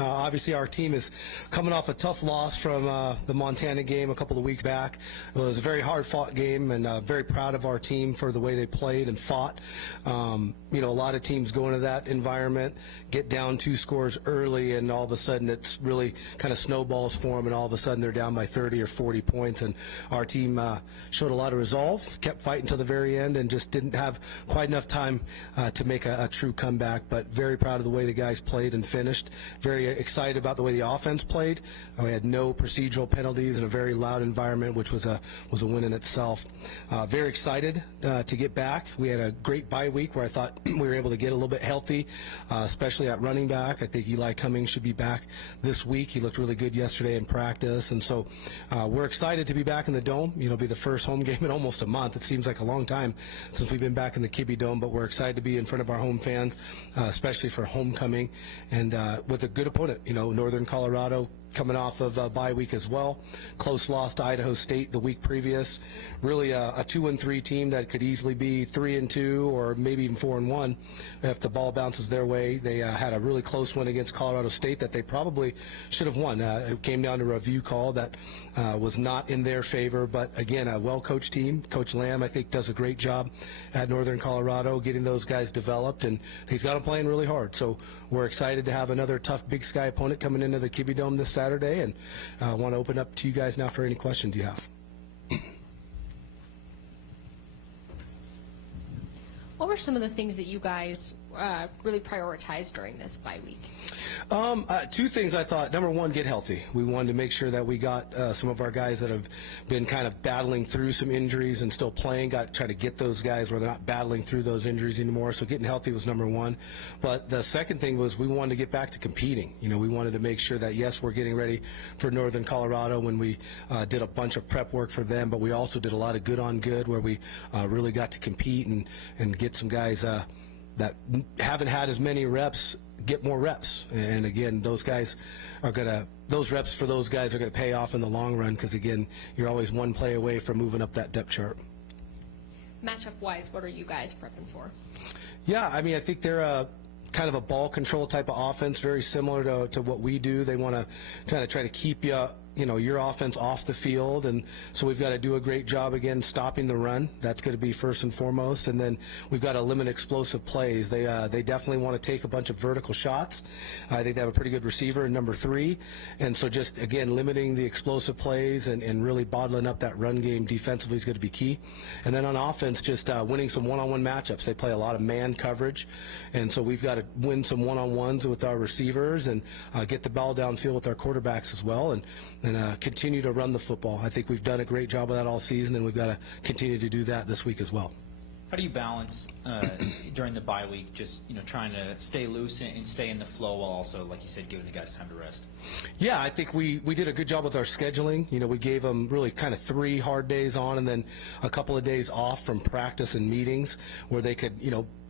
Obviously, our team is coming off a tough loss from the Montana game a couple of weeks back. It was a very hard-fought game, and very proud of our team for the way they played and fought. You know, a lot of teams go into that environment, get down 2 scores early, and all of a sudden it's really kind of snowballs for them, and all of a sudden they're down by 30 or 40 points. And our team showed a lot of resolve, kept fighting till the very end, and just didn't have quite enough time to make a true comeback. But very proud of the way the guys played and finished. Very excited about the way the offense played. We had no procedural penalties in a very loud environment, which was a win in itself. Very excited to get back. We had a great bye week where I thought we were able to get a little bit healthy, especially at running back. I think Eli Cummings should be back this week. He looked really good yesterday in practice, and so we're excited to be back in the Dome. You know, it'll be the first home game in almost a month. It seems like a long time since we've been back in the Kibbie Dome, but we're excited to be in front of our home fans, especially for homecoming, and with a good opponent. You know, Northern Colorado coming off of a bye week as well. Close loss to Idaho State the week previous. Really a 2-3 team that could easily be 3-2 or maybe even 4-1 if the ball bounces their way. They had a really close one against Colorado State that they probably should have won. It came down to a review call that was not in their favor, but again, a well-coached team. Coach Lamb, I think, does a great job at Northern Colorado getting those guys developed, and he's got them playing really hard. So we're excited to have another tough Big Sky opponent coming into the Kibbie Dome this Saturday, and I want to open up to you guys now for any questions you have. What were some of the things that you guys really prioritized during this bye week? 2 things I thought. Number one, get healthy. We wanted to make sure that we got some of our guys that have been kind of battling through some injuries and still playing, try to get those guys where they're not battling through those injuries anymore. So getting healthy was number one. But the second thing was we wanted to get back to competing. You know, we wanted to make sure that, yes, we're getting ready for Northern Colorado when we did a bunch of prep work for them, but we also did a lot of good on good where we really got to compete and get some guys that haven't had as many reps get more reps. And again, those reps for those guys are going to pay off in the long run, because again, you're always one play away from moving up that depth chart. Matchup wise, what are you guys prepping for? Yeah, I mean, I think they're kind of a ball control type of offense, very similar to what we do. They want to kind of try to keep your offense off the field, and so we've got to do a great job again stopping the run. That's going to be first and foremost, and then we've got to limit explosive plays. They definitely want to take a bunch of vertical shots. I think they have a pretty good receiver in number 3, and so just again limiting the explosive plays and really bottling up that run game defensively is going to be key. And then on offense, just winning some one-on-one matchups. They play a lot of man coverage, and so we've got to win some one-on-ones with our receivers and get the ball downfield with our quarterbacks as well, and continue to run the football. I think we've done a great job of that all season, and we've got to continue to do that this week as well. How do you balance during the bye week, just trying to stay loose and stay in the flow while also, like you said, giving the guys time to rest? Yeah, I think we did a good job with our scheduling. We gave them really kind of 3 hard days on and then a couple of days off from practice and meetings where they could,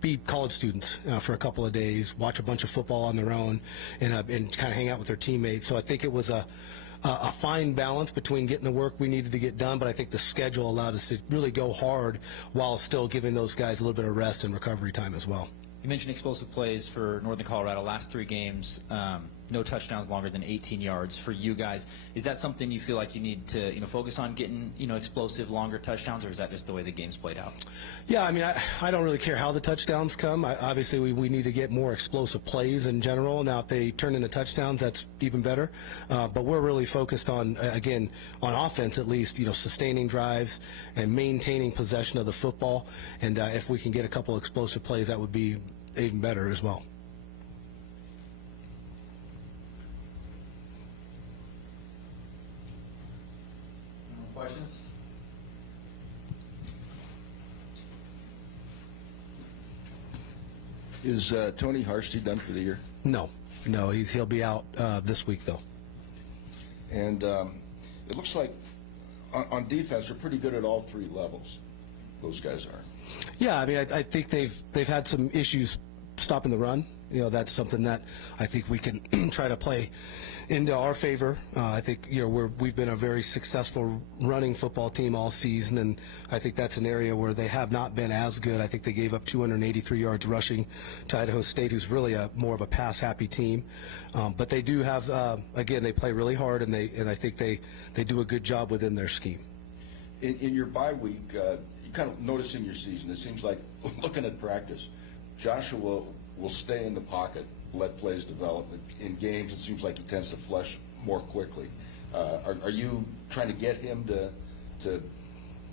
be college students for a couple of days, watch a bunch of football on their own, and kind of hang out with their teammates. So I think it was a fine balance between getting the work we needed to get done, but I think the schedule allowed us to really go hard while still giving those guys a little bit of rest and recovery time as well. You mentioned explosive plays for Northern Colorado. Last 3 games, no touchdowns longer than 18 yards for you guys. Is that something you feel like you need to focus on getting explosive longer touchdowns, or is that just the way the game's played out? Yeah, I mean, I don't really care how the touchdowns come. Obviously, we need to get more explosive plays in general. Now, if they turn into touchdowns, that's even better. But we're really focused on, again, on offense at least, sustaining drives and maintaining possession of the football. And if we can get a couple explosive plays, that would be even better as well. Questions? Is Tony Harsty done for the year? No, he'll be out this week though. And it looks like on defense they're pretty good at all 3 levels. Those guys are. Yeah, I mean, I think they've had some issues stopping the run. that's something that I think we can try to play into our favor. I think we've been a very successful running football team all season, and I think that's an area where they have not been as good. I think they gave up 283 yards rushing to Idaho State, who's really more of a pass-happy team. But they do have, again, they play really hard, and I think they do a good job within their scheme. In your bye week, you kind of notice in your season, it seems like, looking at practice, Joshua will stay in the pocket, let plays develop. In games, it seems like he tends to flush more quickly. Are you trying to get him to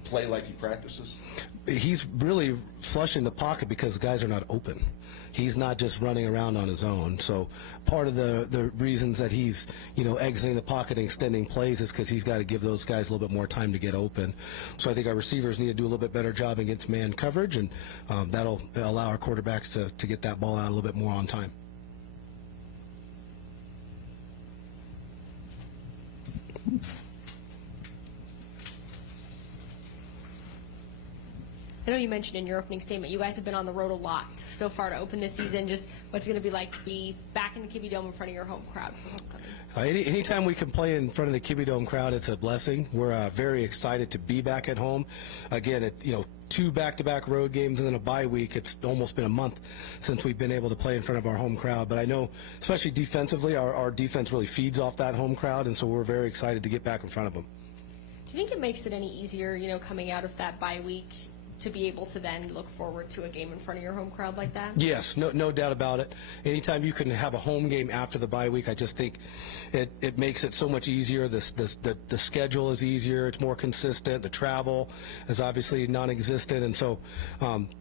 play like he practices? He's really flushing the pocket because guys are not open. He's not just running around on his own. So part of the reasons that he's exiting the pocket and extending plays is because he's got to give those guys a little bit more time to get open. So I think our receivers need to do a little bit better job against man coverage, and that'll allow our quarterbacks to get that ball out a little bit more on time. I know you mentioned in your opening statement you guys have been on the road a lot so far to open this season. Just what's it going to be like to be back in the Kibbie Dome in front of your home crowd for homecoming? Anytime we can play in front of the Kibbie Dome crowd, it's a blessing. We're very excited to be back at home. Again, 2 back-to-back road games and then a bye week. It's almost been a month since we've been able to play in front of our home crowd. But I know, especially defensively, our defense really feeds off that home crowd, and so we're very excited to get back in front of them. Do you think it makes it any easier, coming out of that bye week, to be able to then look forward to a game in front of your home crowd like that? Yes, no doubt about it. Anytime you can have a home game after the bye week, I just think it makes it so much easier. The schedule is easier. It's more consistent. The travel is obviously non-existent, and so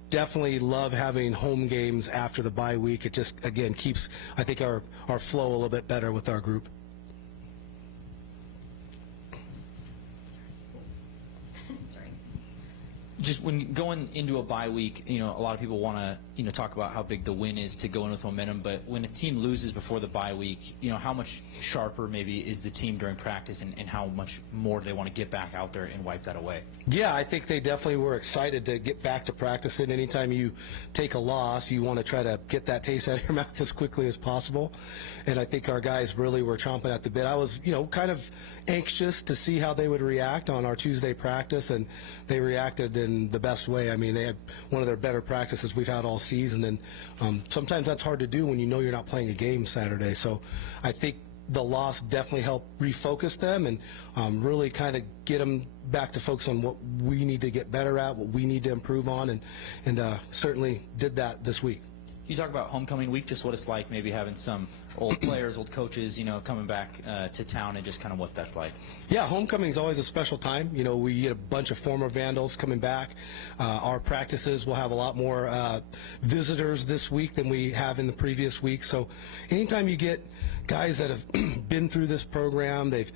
definitely love having home games after the bye week. It just, again, keeps, I think, our flow a little bit better with our group. Just when going into a bye week, a lot of people want to, talk about how big the win is to go in with momentum. But when a team loses before the bye week, how much sharper maybe is the team during practice, and how much more do they want to get back out there and wipe that away? Yeah, I think they definitely were excited to get back to practicing. Anytime you take a loss, you want to try to get that taste out of your mouth as quickly as possible. And I think our guys really were chomping at the bit. I was, kind of anxious to see how they would react on our Tuesday practice, and they reacted in the best way. I mean, they had one of their better practices we've had all season, and sometimes that's hard to do when you're not playing a game Saturday. So I think the loss definitely helped refocus them and really kind of get them back to focus on what we need to get better at, what we need to improve on, and certainly did that this week. Can you talk about homecoming week, just what it's like, maybe having some old players, old coaches, coming back to town, and just kind of what that's like? Yeah, homecoming is always a special time. We get a bunch of former Vandals coming back. Our practices will have a lot more visitors this week than we have in the previous week. So anytime you get guys that have been through this program, they've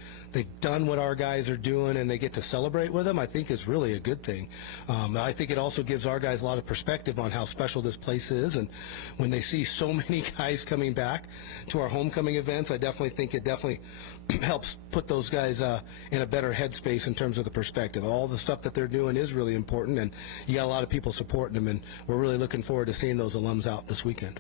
done what our guys are doing, and they get to celebrate with them, I think is really a good thing. I think it also gives our guys a lot of perspective on how special this place is, and when they see so many guys coming back to our homecoming events, I definitely think it definitely helps put those guys in a better headspace in terms of the perspective. All the stuff that they're doing is really important, and you got a lot of people supporting them, and we're really looking forward to seeing those alums out this weekend.